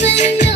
even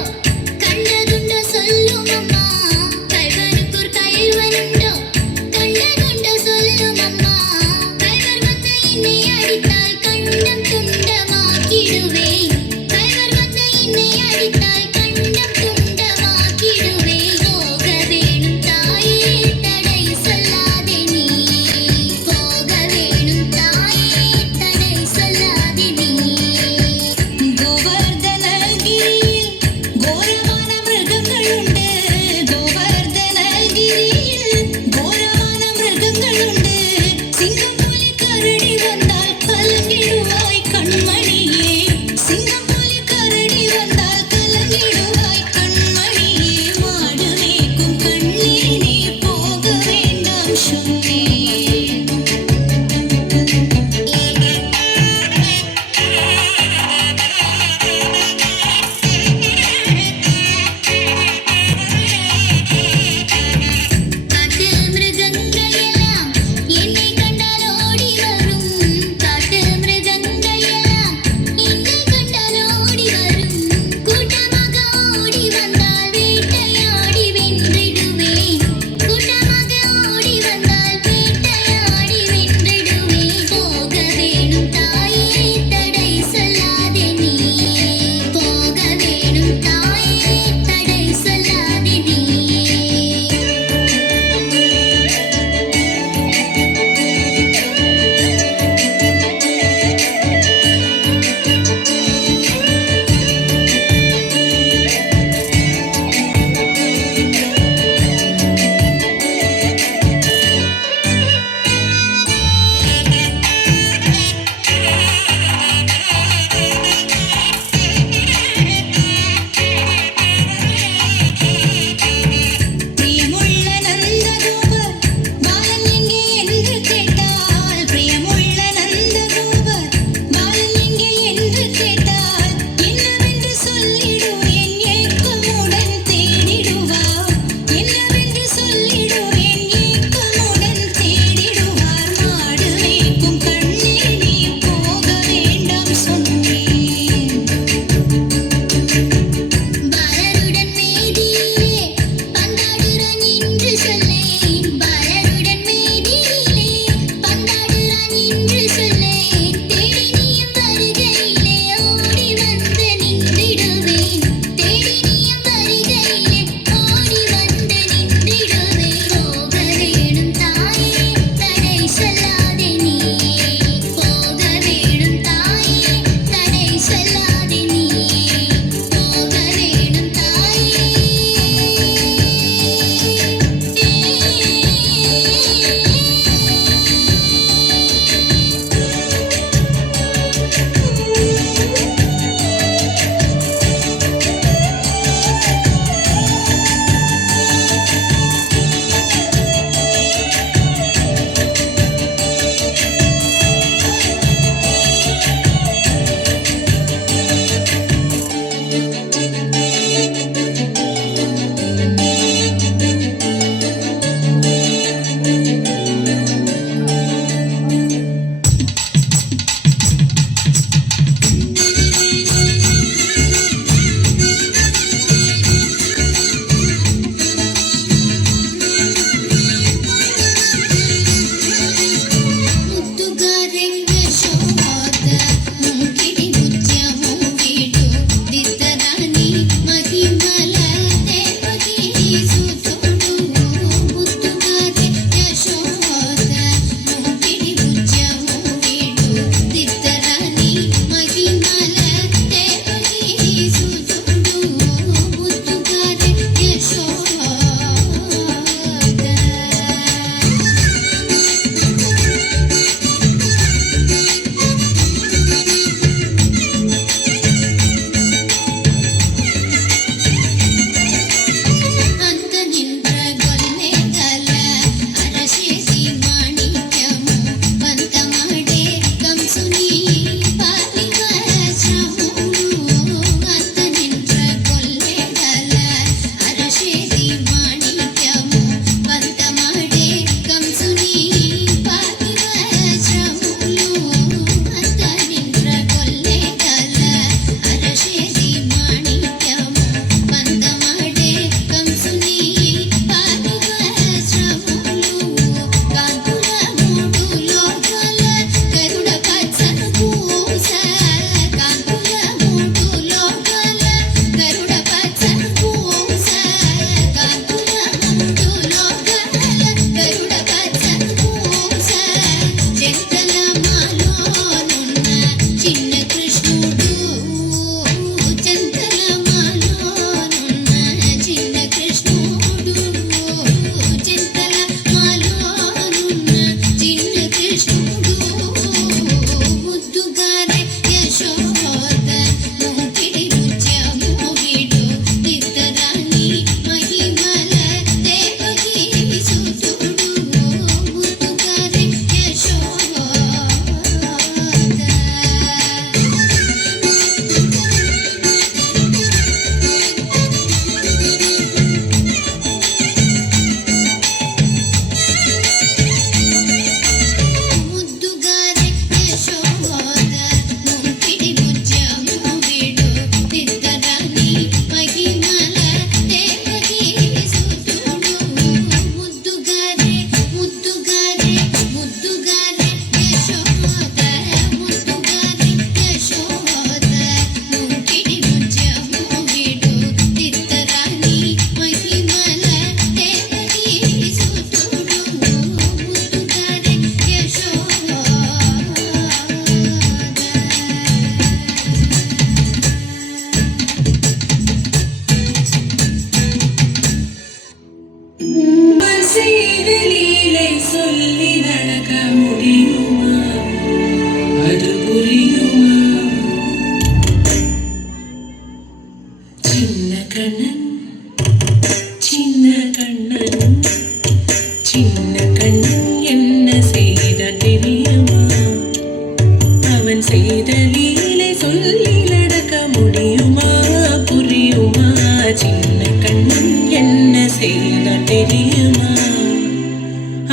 தெரியுமா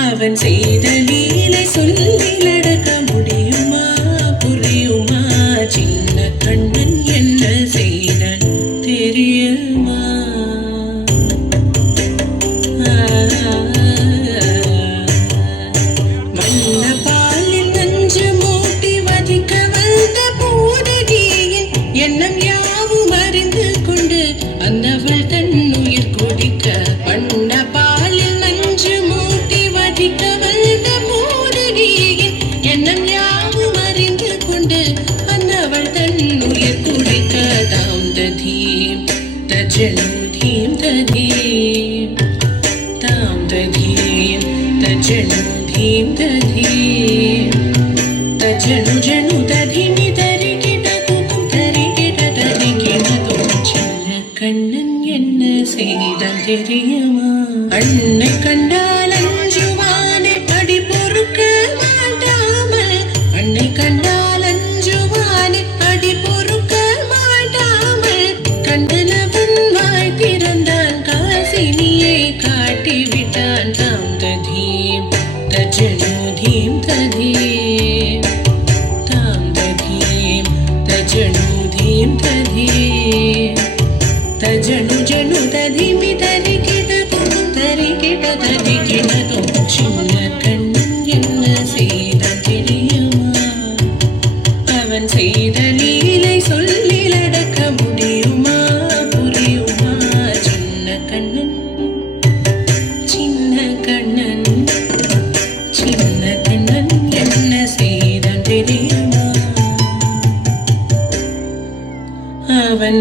அவன் செய்த லீலை சொல்லிலை கொண்டு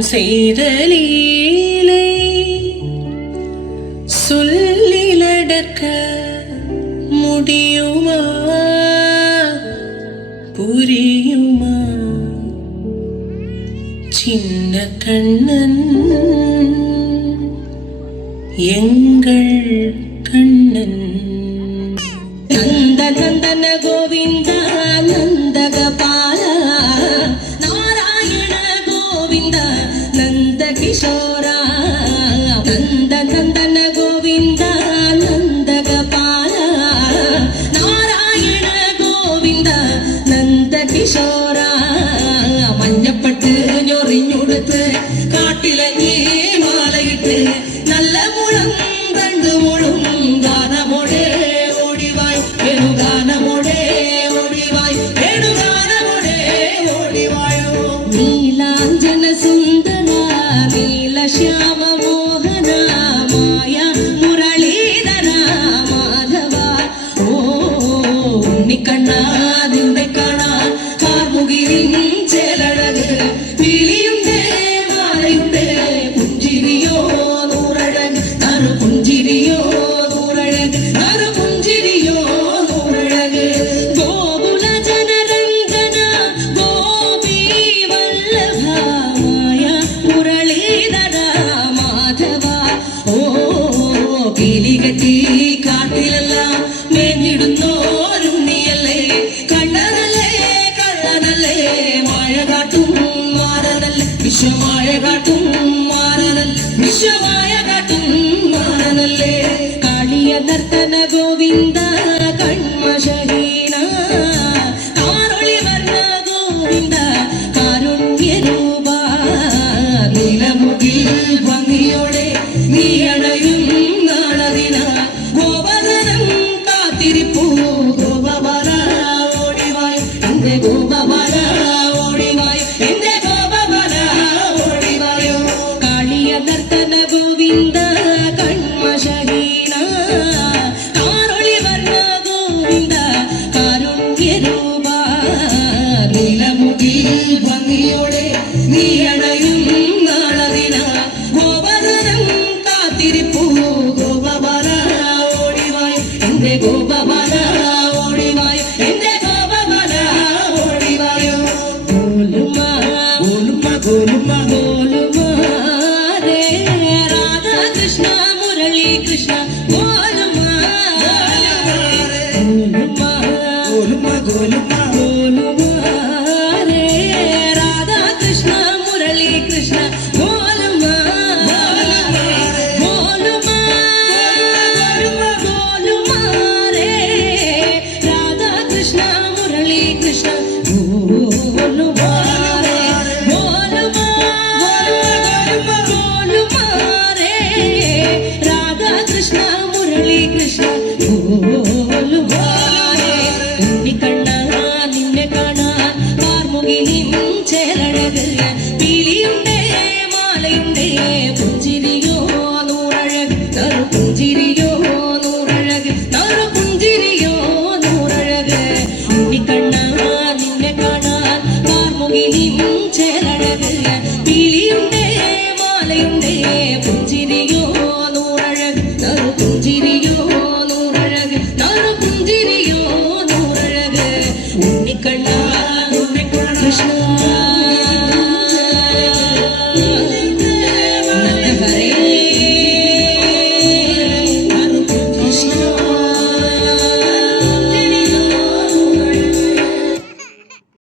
செய்த லீலை சொல்லிலடக்க முடியுமா? புரியுமா? சின்ன கண்ணன் எங்கள் निकट മായ കാട്ടും മാരനൻ വിശ്വമായ.